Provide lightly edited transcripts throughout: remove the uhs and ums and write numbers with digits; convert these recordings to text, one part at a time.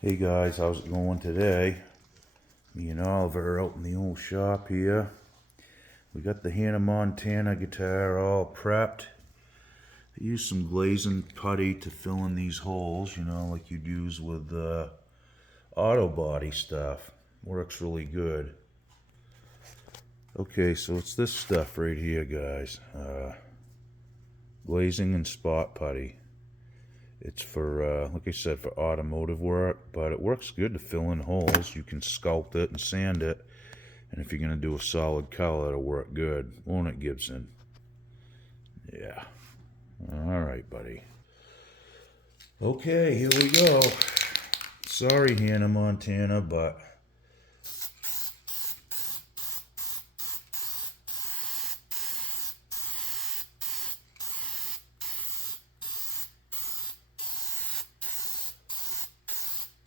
Hey guys, how's it going today? Me and Oliver are out in the old shop here. We got the Hannah Montana guitar all prepped. I used some glazing putty to fill in these holes, like you'd use with auto body stuff. Works really good. Okay, so it's this stuff right here, guys. Glazing and spot putty. It's for, like I said, for automotive work, but it works good to fill in holes. You can sculpt it and sand it, and if you're going to do a solid color, it'll work good. Won't it, Gibson? Yeah. All right, buddy. Okay, here we go. Sorry, Hannah Montana, but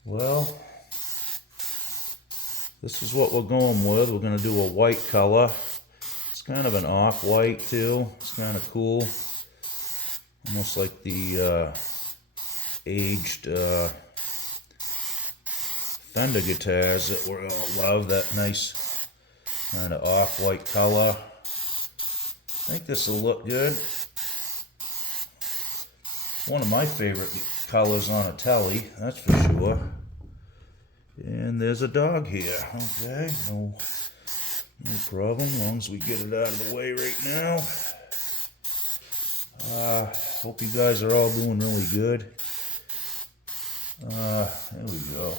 well, this is what we're going with. We're going to do a white color. It's kind of an off-white too. It's kind of cool. Almost like the aged Fender guitars that we all love. That nice kind of off-white color. I think this will look good. One of my favorite colors on a telly, that's for sure. And there's a dog here. Okay, no problem, as long as we get it out of the way right now. Hope you guys are all doing really good. There we go.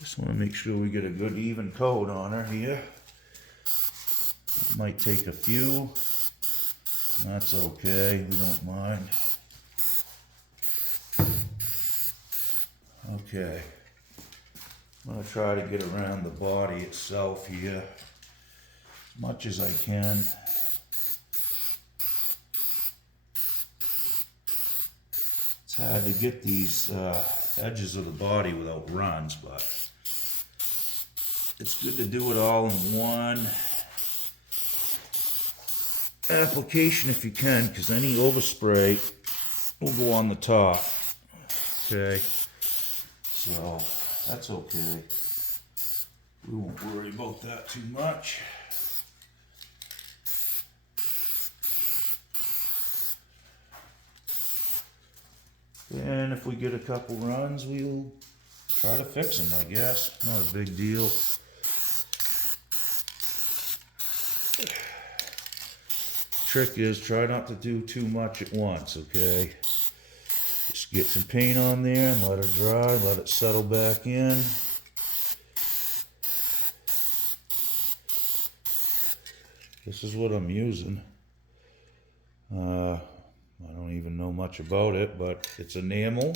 Just want to make sure we get a good even coat on her here. It might take a few. That's okay, we don't mind. Okay. I'm going to try to get around the body itself here as much as I can. It's hard to get these edges of the body without runs, but it's good to do it all in one application if you can, because any overspray will go on the top. Okay, so that's okay. We won't worry about that too much. And if we get a couple runs, we'll try to fix them, I guess. Not a big deal. Trick is, try not to do too much at once, okay? Just get some paint on there and let it dry, let it settle back in. This is what I'm using. I don't even know much about it, but it's enamel.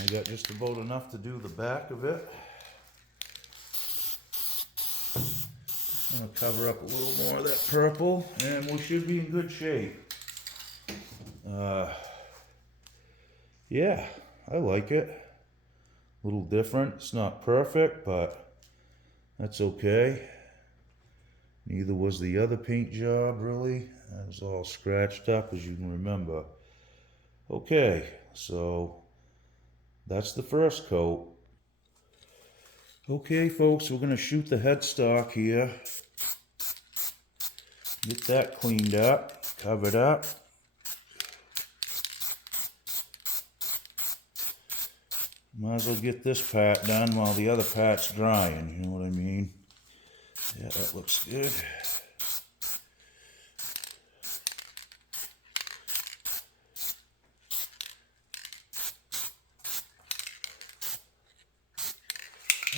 I got just about enough to do the back of it. Just going to cover up a little more of that purple, and we should be in good shape. Yeah, I like it. A little different. It's not perfect, but that's okay. Neither was the other paint job, really. That was all scratched up, as you can remember. Okay, so that's the first coat. Okay, folks, we're going to shoot the headstock here. Get that cleaned up, covered up. Might as well get this part done while the other part's drying, you know what I mean? Yeah, that looks good.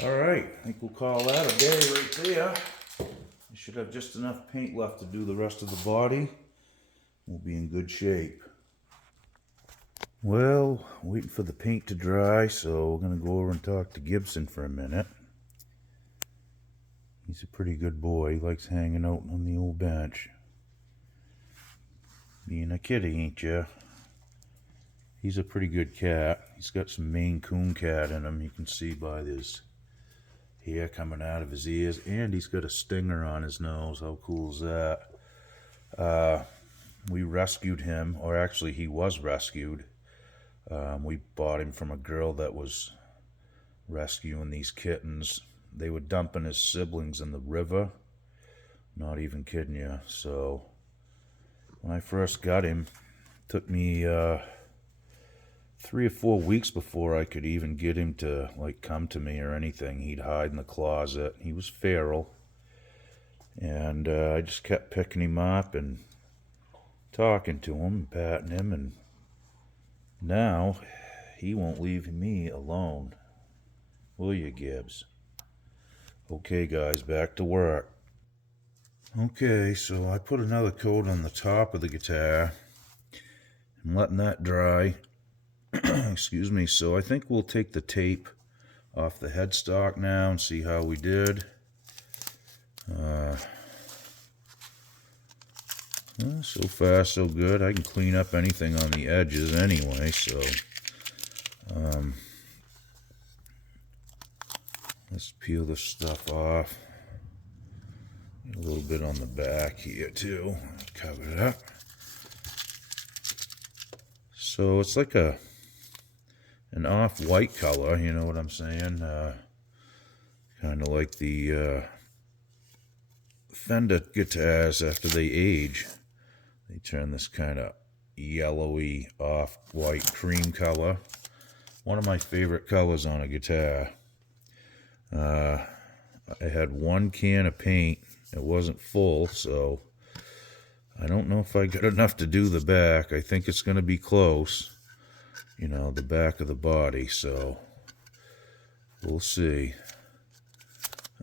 Alright, I think we'll call that a day right there. We should have just enough paint left to do the rest of the body. We'll be in good shape. Well, waiting for the paint to dry, so we're going to go over and talk to Gibson for a minute. He's a pretty good boy. He likes hanging out on the old bench. Being a kitty, ain't ya? He's a pretty good cat. He's got some Maine Coon cat in him. You can see by his hair coming out of his ears, and he's got a stinger on his nose. How cool is that? We rescued him, or actually he was rescued. We bought him from a girl that was rescuing these kittens. They were dumping his siblings in the river. Not even kidding you. So when I first got him, it took me 3 or 4 weeks before I could even get him to like come to me or anything. He'd hide in the closet. He was feral, and I just kept picking him up and talking to him and patting him, and now he won't leave me alone. Will you, Gibbs? Okay, guys, back to work. Okay, so I put another coat on the top of the guitar. I'm letting that dry. Excuse me. So I think we'll take the tape off the headstock now and see how we did. So far, so good. I can clean up anything on the edges anyway, so let's peel this stuff off. A little bit on the back here too. Cover it up. So it's like an off-white color, you know what I'm saying? Kind of like the Fender guitars after they age. They turn this kind of yellowy, off-white cream color. One of my favorite colors on a guitar. I had 1 can of paint. It wasn't full, so I don't know if I got enough to do the back. I think it's going to be close, you know, the back of the body, so we'll see.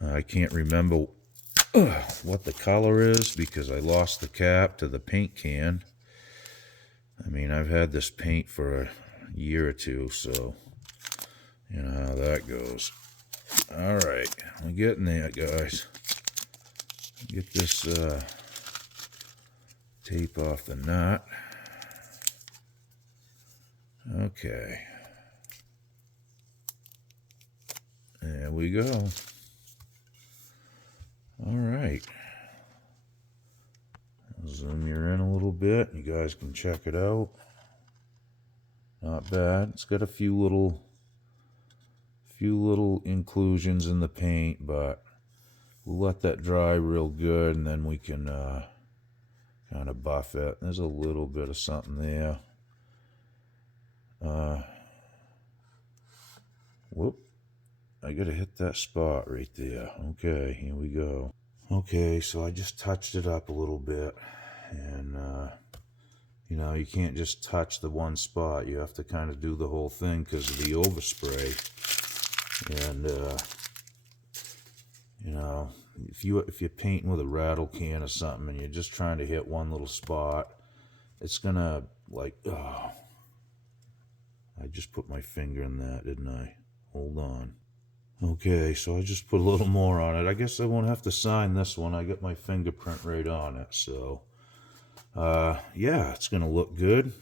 I can't remember what the color is because I lost the cap to the paint can. I mean, I've had this paint for a year or two, so you know how that goes. All right, we're getting there, guys. Get this tape off the nut. Okay. There we go. All right. I'll zoom you in a little bit. You guys can check it out. Not bad. It's got a few little inclusions in the paint, but we'll let that dry real good, and then we can kind of buff it. There's a little bit of something there. Whoop. I gotta hit that spot right there. Okay, here we go. Okay, so I just touched it up a little bit, and you know, you can't just touch the one spot. You have to kind of do the whole thing because of the overspray. And you know, if you're painting with a rattle can or something and you're just trying to hit one little spot, it's gonna like, oh, I just put my finger in that, didn't I? Hold on. Okay, so I just put a little more on it. I guess I won't have to sign this one. I got my fingerprint right on it. So, yeah, it's going to look good.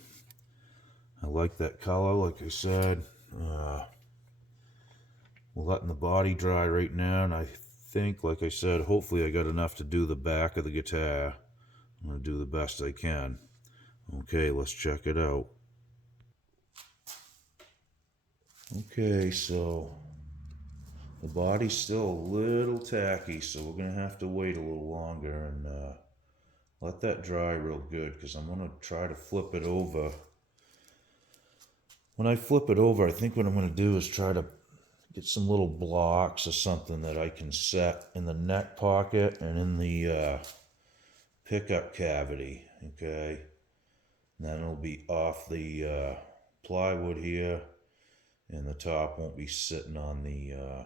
I like that color, like I said. We're letting the body dry right now. And I think, like I said, hopefully I got enough to do the back of the guitar. I'm going to do the best I can. Okay, let's check it out. Okay, so the body's still a little tacky, so we're going to have to wait a little longer and let that dry real good, because I'm going to try to flip it over. When I flip it over, I think what I'm going to do is try to get some little blocks or something that I can set in the neck pocket and in the pickup cavity, okay? And then it'll be off the plywood here, and the top won't be sitting on the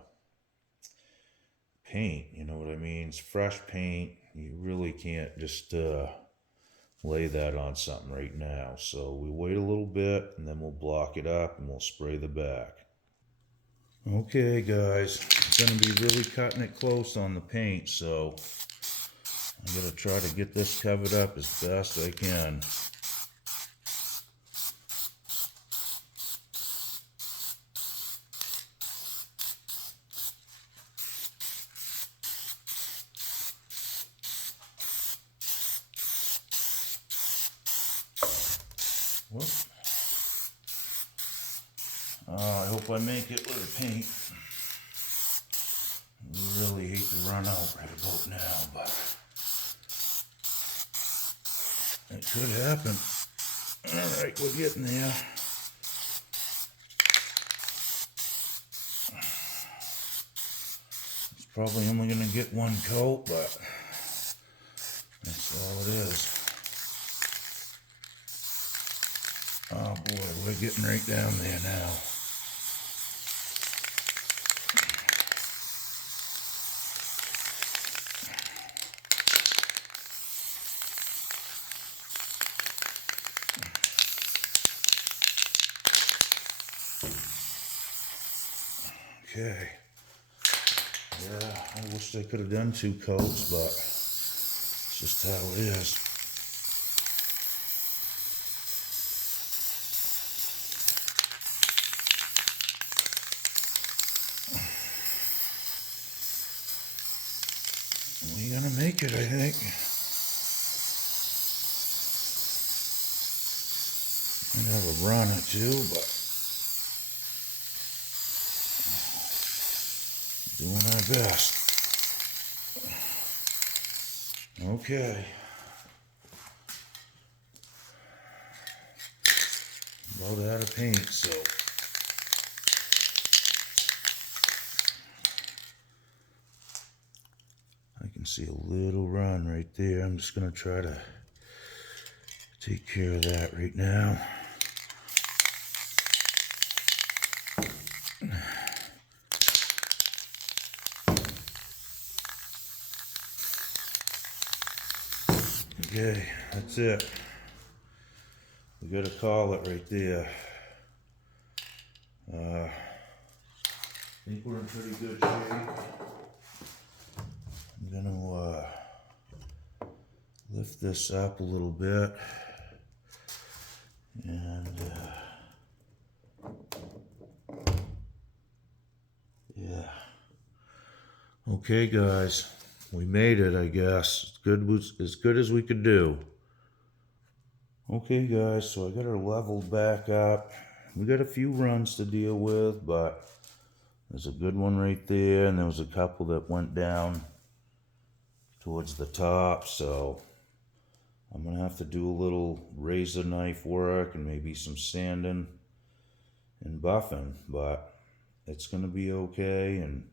paint, you know what I mean? It's fresh paint. You really can't just lay that on something right now. So we wait a little bit, and then we'll block it up and we'll spray the back. Okay, guys, I'm going to be really cutting it close on the paint, so I'm going to try to get this covered up as best I can. Whoop. Oh, I hope I make it with the paint. I really hate to run out right about now, but it could happen. Alright, we're getting there. It's probably only going to get one coat, but that's all it is. Oh boy, we're getting right down there now. Okay. Yeah, I wish I could have done 2 coats, but it's just how it is. We're gonna make it, I think. Might have a run or 2, but doing our best. Okay. About out of paint, so I can see a little run right there. I'm just gonna try to take care of that right now. Okay, that's it. We gotta call it right there. I think we're in pretty good shape. I'm gonna lift this up a little bit and yeah. Okay guys, we made it, I guess. As good as we could do. Okay guys, so I got her leveled back up. We got a few runs to deal with, but there's a good one right there, and there was a couple that went down towards the top, so I'm gonna have to do a little razor knife work and maybe some sanding and buffing, but it's gonna be okay, and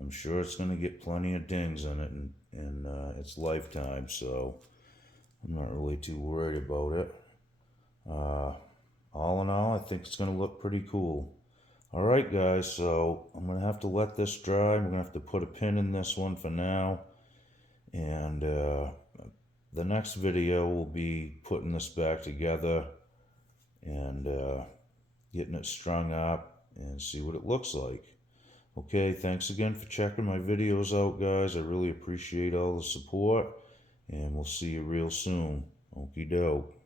I'm sure it's gonna get plenty of dings in it in its lifetime, so I'm not really too worried about it. All in all, I think it's gonna look pretty cool. Alright guys, so I'm gonna have to let this dry. We're gonna have to put a pin in this one for now, and the next video will be putting this back together and getting it strung up and see what it looks like. Okay, thanks again for checking my videos out, guys. I really appreciate all the support, and we'll see you real soon. Okie doke.